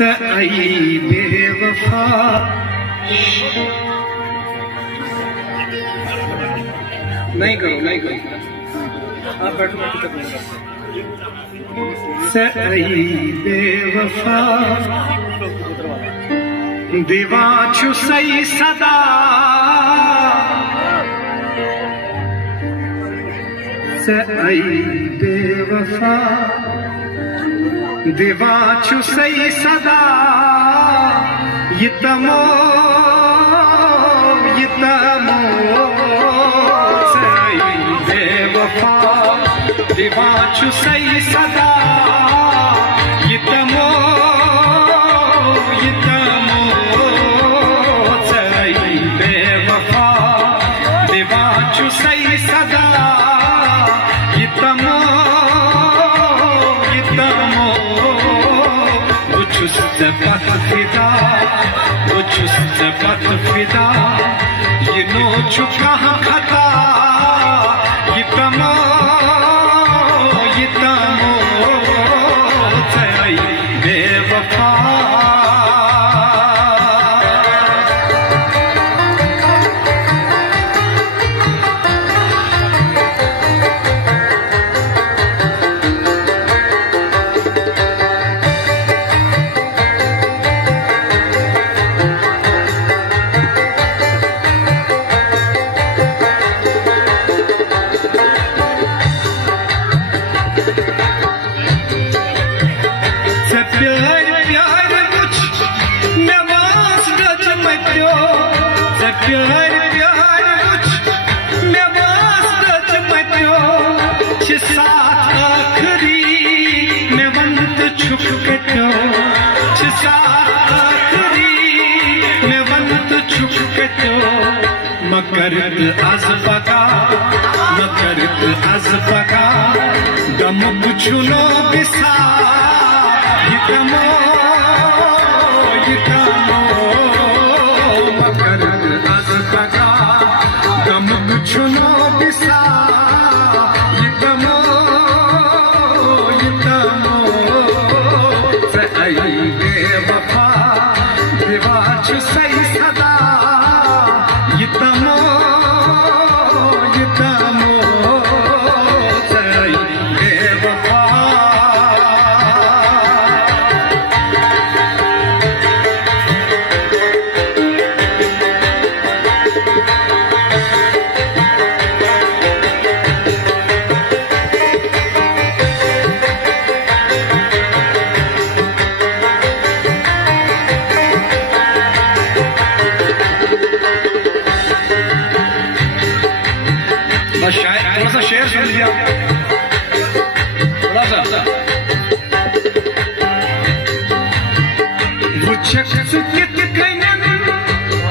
से आई बेवफा नहीं करो आप बैठो से आई बेवफा दीवा छु सही सदा से आई बेवफा दीवा छु सही सदा यतमो से आई बेवफा दीवा छु सही सदा यतमो से आई बेवफा दीवा छु सही सदा यतमो पत फिदा पत फिदा ये नो छुपा खता ये तमो से आई बेवफा प्यार प्यार कुछ मैं वास्ता मत्यो छ साथ आखरी मैं वंत छुप कटो छ साथ आखरी मैं वंत छुप कटो मकरत az बगा दम पुछुनो बिसा यतमो गम छुनो बिसा यतमो से आई बेवफा दीवा छु सही सदा यतमो से आई बेवफा थोड़ा सा शेर सुन लिया थोड़ा सा वो शख्स कित कयन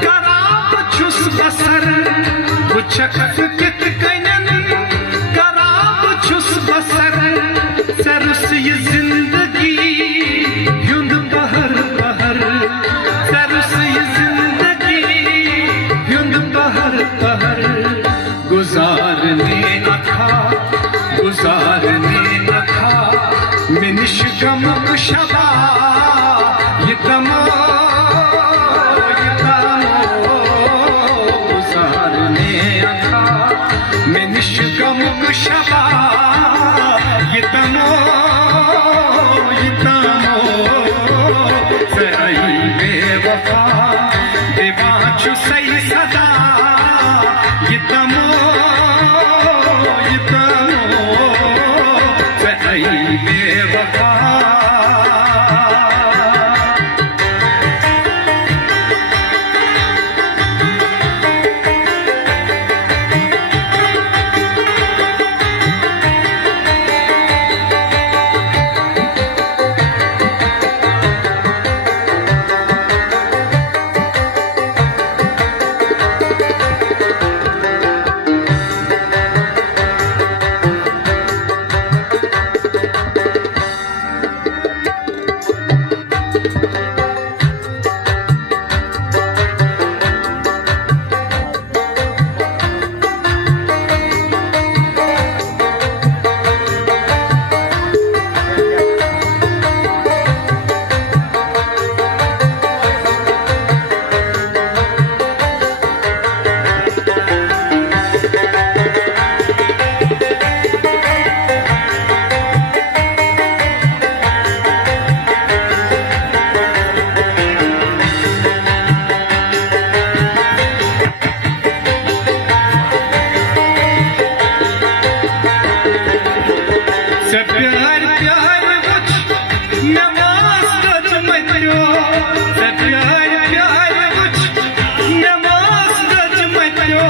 कराब छुस बसर वो शख्स कित कयन कराब छुस बसर सरस ये जिंदगी युंद बहर बहर सरस ये जिंदगी युंद बहर बहर गुजारने न था मिनिश गम शबा यतमो गुजारने न था मिनिश गम शबा यतमो से आई बेवफा दीवा छु सही सदा यतमो से आई बेवफा प्यार बुझ मैं मास्टर मत्यो से प्यार बुझ मैं मास्टर मत्यो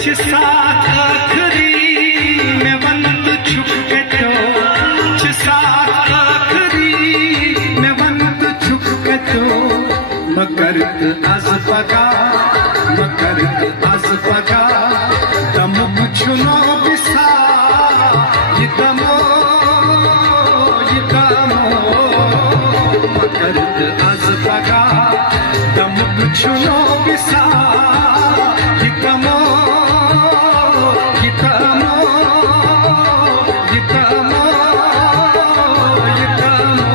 छ साथ आखरी मैं वंत छुप कतो छ साथ आखरी मैं वंत छुप कतो मकरत अज पगा मकरत अज पगा दम छुनो बिसा ये दमो मकरत अज पगा दम छुनो बिसा ये दमो ये दमो ये दमो ये दमो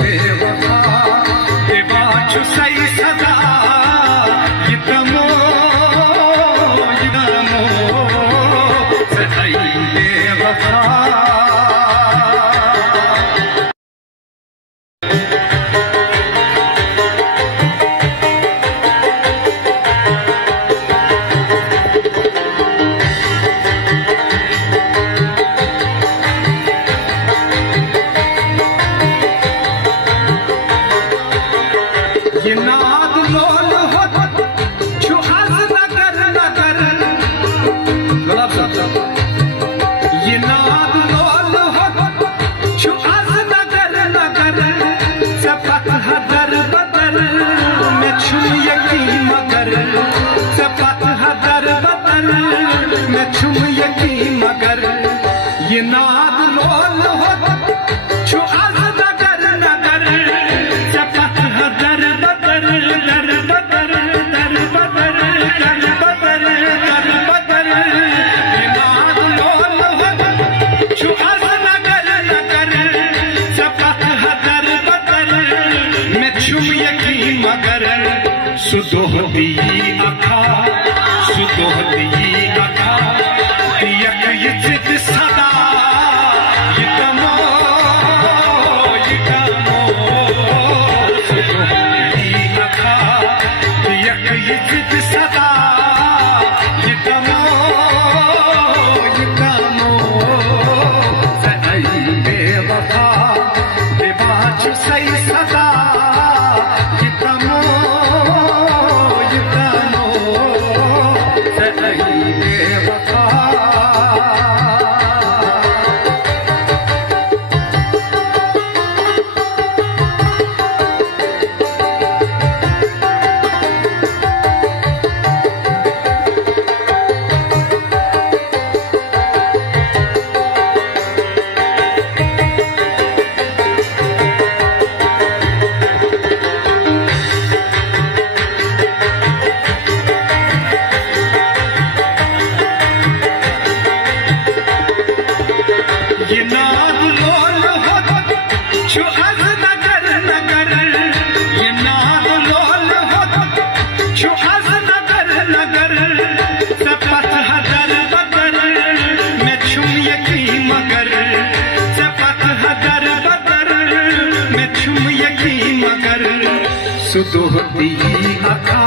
बेवफा बेबाच सही सदा ये दमो बेवफा ये नाद लोल हो छु आज नगर नगर ये नाद लोल हो छु आज नगर नगर सपत हदर बदर मैं छुम यकीन मगर सपत हदर बदर मैं छुम यकीन मगर ये नाद लोल हो छु आज नगर नगर सपत हदर बदर दर बदर दर बदर दर बदर दर बदर ये नाद लोल हो छु आज नगर नगर सपत हदर बदर मैं छुम यकीन मगर सुदोहती आखा सुदोहती आखा यक यजिद सदा ये दमो ये दमो सुदोहती आखा यक यजिद सदा ये दमो ये दमो सही बेवफा बेबाच सही सदा ये दमो सही बेवफा ये नाद लोल हो छु आज नगर नगर ये नाद लोल हो छु आज नगर नगर सपत हदर बदर मैं छुम यकीन मगर सपत हदर बदर मैं छुम यकीन मगर सुदोहती आखा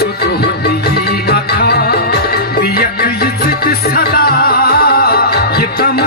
सुदोहती आखा यक यजिद सदा ये दम